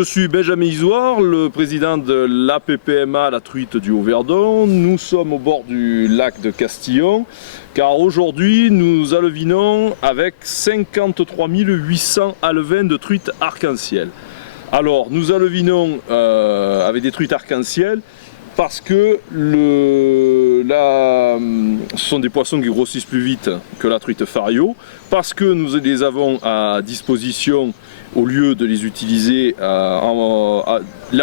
je suis Benjamin Isoire, le président de l'APPMA, la truite du Haut-Verdon. Nous sommes au bord du lac de Castillon, car aujourd'hui nous alevinons avec 53 800 alevins de truites arc-en-ciel. Alors nous alevinons avec des truites arc-en-ciel parce que ce sont des poissons qui grossissent plus vite que la truite fario, parce que nous les avons à disposition au lieu de les utiliser là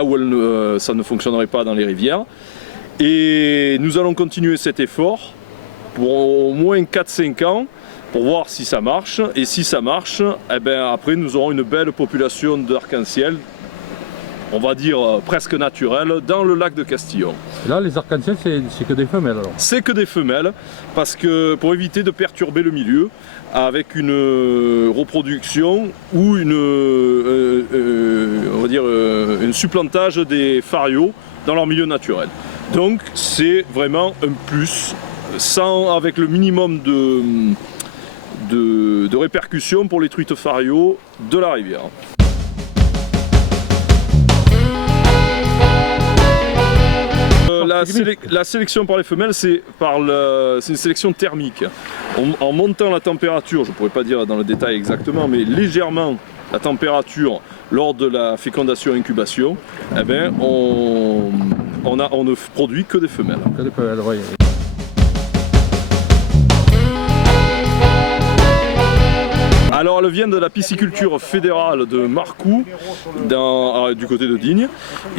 où ça ne fonctionnerait pas dans les rivières. Et nous allons continuer cet effort pour au moins 4-5 ans pour voir si ça marche. Et si ça marche, eh bien, après nous aurons une belle population d'arc-en-ciel, on va dire presque naturelle, dans le lac de Castillon. Et là, les arc-en-ciel, c'est que des femelles alors? C'est que des femelles, parce que pour éviter de perturber le milieu avec une reproduction ou on va dire un supplantage des farios dans leur milieu naturel. Donc c'est vraiment un plus, avec le minimum de répercussions pour les truites farios de la rivière. La sélection par les femelles, c'est une sélection thermique. En montant la température, je ne pourrais pas dire dans le détail exactement, mais légèrement la température lors de la fécondation-incubation, eh bien, on ne produit que des femelles. Que des femelles, oui. Alors elle vient de la pisciculture fédérale de Marcoux, du côté de Digne,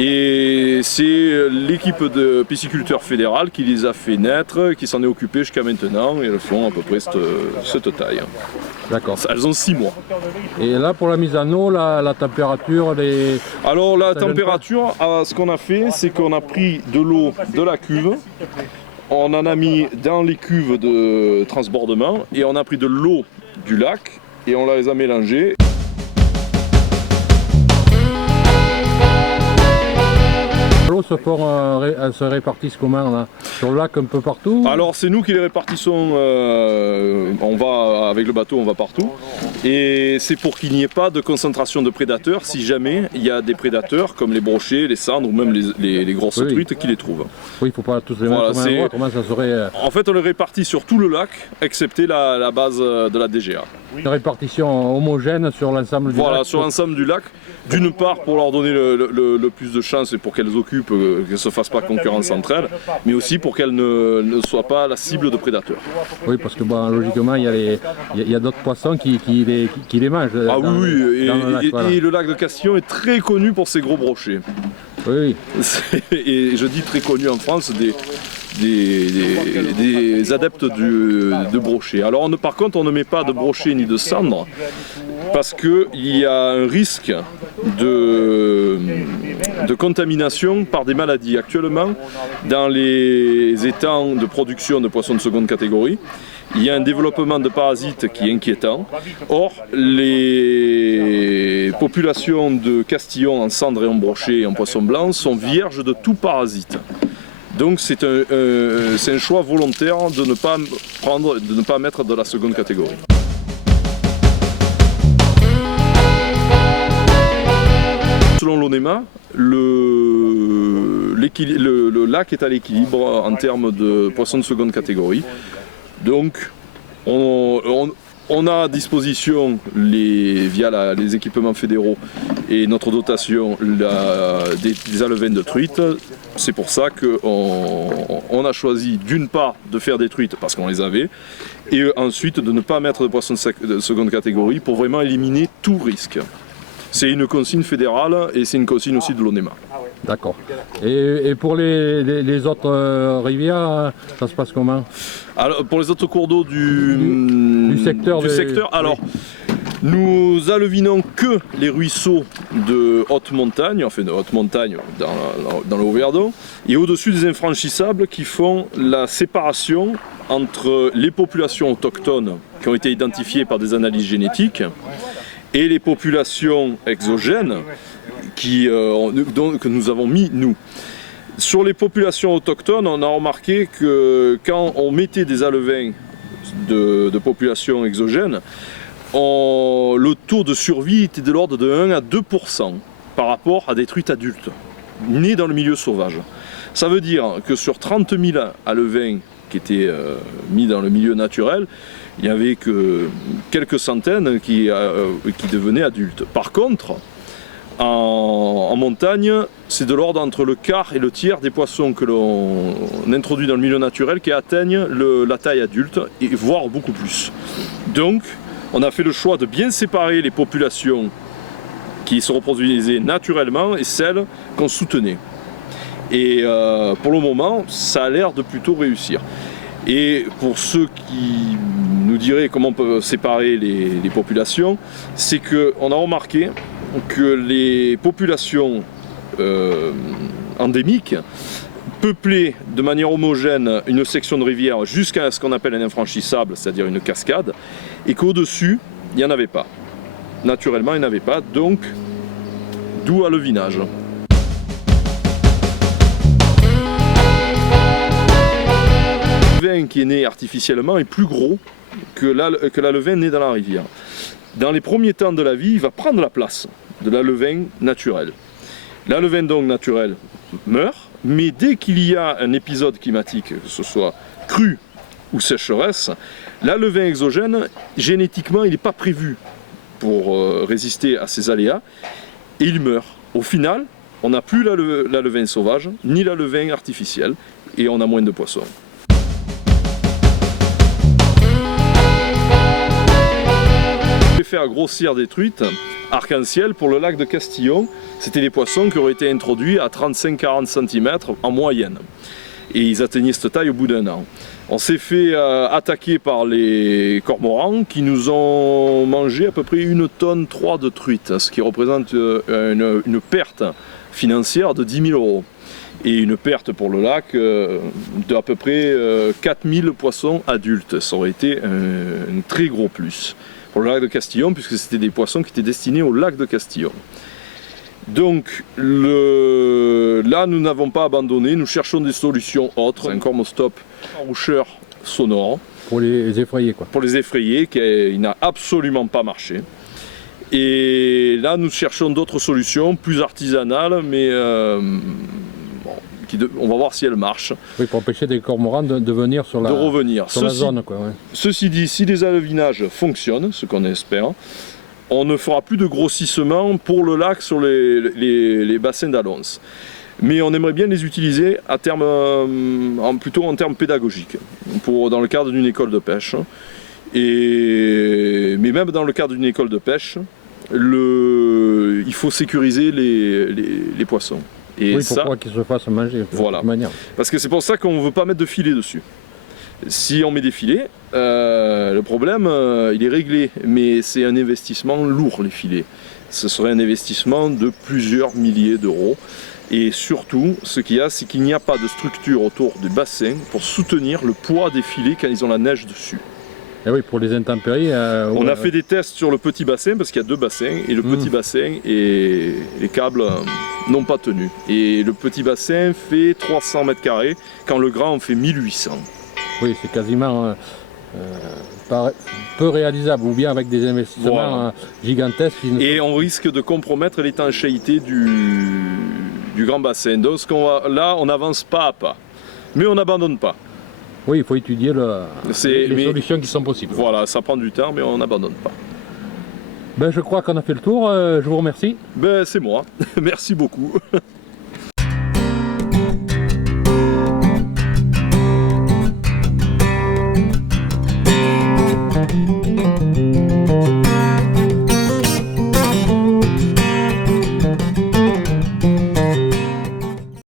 et c'est l'équipe de pisciculteurs fédérale qui les a fait naître, qui s'en est occupée jusqu'à maintenant, et elles font à peu près cette taille. D'accord. Elles ont 6 mois. Et là pour la mise en eau, la température, Alors la température, ce qu'on a fait, c'est qu'on a pris de l'eau de la cuve, on en a mis dans les cuves de transbordement, et on a pris de l'eau du lac, et on les a mélangés. L'eau se répartissent comment là? Sur le lac un peu partout? Alors c'est nous qui les répartissons, on va avec le bateau, on va partout. Et c'est pour qu'il n'y ait pas de concentration de prédateurs si jamais il y a des prédateurs comme les brochets, les sandres ou même les grosses truites qui les trouvent. Oui, il ne faut pas tous les mettre au même endroit, comment ça serait... En fait on les répartit sur tout le lac, excepté la base de la DGA. Une répartition homogène sur l'ensemble du lac? Voilà, sur l'ensemble du lac. D'une part pour leur donner le plus de chance et pour qu'elles occupent, qu'elles ne se fassent pas concurrence entre elles, mais aussi pour qu'elles ne soient pas la cible de prédateurs. Oui, parce que bon, logiquement, il y a d'autres poissons qui les mangent. Ah et le lac de Castillon est très connu pour ses gros brochets. Oui. Et je dis très connu en France, des adeptes de brochet. Alors par contre on ne met pas de brochet ni de cendre parce qu'il y a un risque de contamination par des maladies. Actuellement dans les étangs de production de poissons de seconde catégorie, il y a un développement de parasites qui est inquiétant. Or, les populations de Castillon en cendre et en brochet et en poisson blanc sont vierges de tout parasite. Donc c'est un choix volontaire de ne pas mettre de la seconde catégorie. Selon l'ONEMA, le lac est à l'équilibre en termes de poissons de seconde catégorie. Donc on a à disposition, via les équipements fédéraux et notre dotation, des alevins de truites. C'est pour ça qu'on a choisi d'une part de faire des truites parce qu'on les avait, et ensuite de ne pas mettre de poissons de seconde catégorie pour vraiment éliminer tout risque. C'est une consigne fédérale et c'est une consigne aussi de l'ONEMA. D'accord. Et pour les autres rivières, ça se passe comment? Alors, pour les autres cours d'eau du secteur, alors nous alevinons que les ruisseaux de haute montagne, enfin de haute montagne dans le Haut-Verdon, et au-dessus des infranchissables qui font la séparation entre les populations autochtones qui ont été identifiées par des analyses génétiques et les populations exogènes que nous avons mis nous. Sur les populations autochtones, on a remarqué que quand on mettait des alevins de populations exogènes, le taux de survie était de l'ordre de 1 à 2%. par rapport à des truites adultes, nées dans le milieu sauvage. Ça veut dire que sur 30 000 alevins qui étaient mis dans le milieu naturel, il n'y avait que quelques centaines qui devenaient adultes. Par contre, en montagne, c'est de l'ordre entre le quart et le tiers des poissons que l'on introduit dans le milieu naturel qui atteignent la taille adulte, et voire beaucoup plus. Donc, on a fait le choix de bien séparer les populations qui se reproduisaient naturellement et celles qu'on soutenait. Et pour le moment, ça a l'air de plutôt réussir. Et pour ceux qui nous diraient comment on peut séparer les populations, c'est qu'on a remarqué que les populations endémiques peuplaient de manière homogène une section de rivière jusqu'à ce qu'on appelle un infranchissable, c'est-à-dire une cascade, et qu'au-dessus, il n'y en avait pas. Naturellement, il n'y en avait pas, donc d'où alevinage. Le levain qui est né artificiellement est plus gros que l'alevain né dans la rivière. Dans les premiers temps de la vie, il va prendre la place de l'alevain naturel. L'alevain donc naturel meurt, mais dès qu'il y a un épisode climatique, que ce soit crue ou sécheresse, l'alevain exogène, génétiquement, il n'est pas prévu pour résister à ces aléas, et il meurt. Au final, on n'a plus l'alevain sauvage, ni l'alevain artificiel, et on a moins de poissons. Faire grossir des truites arc-en-ciel pour le lac de Castillon, c'était des poissons qui auraient été introduits à 35-40 cm en moyenne, et ils atteignaient cette taille au bout d'un an. On s'est fait attaquer par les cormorans qui nous ont mangé à peu près 1,3 tonne de truites, ce qui représente une perte financière de 10 000 € et une perte pour le lac d'à peu près 4000 poissons adultes. Ça aurait été un très gros plus pour le lac de Castillon, puisque c'était des poissons qui étaient destinés au lac de Castillon. Donc là, nous n'avons pas abandonné, nous cherchons des solutions autres. Un cormostop enroucheur sonore. Pour les effrayer, quoi. Pour les effrayer, qui n'a absolument pas marché. Et là, nous cherchons d'autres solutions, plus artisanales, mais on va voir si elles marchent. Oui, pour empêcher des cormorans de venir sur la, la zone, quoi, ouais. Ceci dit, si les alevinages fonctionnent, ce qu'on espère, on ne fera plus de grossissement pour le lac sur les bassins d'Alonce. Mais on aimerait bien les utiliser à terme, plutôt en termes pédagogiques, dans le cadre d'une école de pêche. Mais même dans le cadre d'une école de pêche, il faut sécuriser les poissons. Et oui, pourquoi qu'ils se fassent manger, voilà. De manière. Parce que c'est pour ça qu'on ne veut pas mettre de filet dessus. Si on met des filets, le problème, il est réglé, mais c'est un investissement lourd, les filets. Ce serait un investissement de plusieurs milliers d'euros. Et surtout, ce qu'il y a, c'est qu'il n'y a pas de structure autour du bassin pour soutenir le poids des filets quand ils ont la neige dessus. Et oui, pour les intempéries... on a fait des tests sur le petit bassin, parce qu'il y a deux bassins, et le petit bassin, et les câbles n'ont pas tenu. Et le petit bassin fait 300 mètres carrés, quand le grand en fait 1800. Oui, c'est quasiment peu réalisable, ou bien avec des investissements gigantesques. Et on risque de compromettre l'étanchéité du grand bassin. Donc là, on avance pas à pas, mais on n'abandonne pas. Oui, il faut étudier les solutions qui sont possibles. Voilà, ça prend du temps, mais on n'abandonne pas. Ben, je crois qu'on a fait le tour, je vous remercie. Ben, c'est moi, merci beaucoup.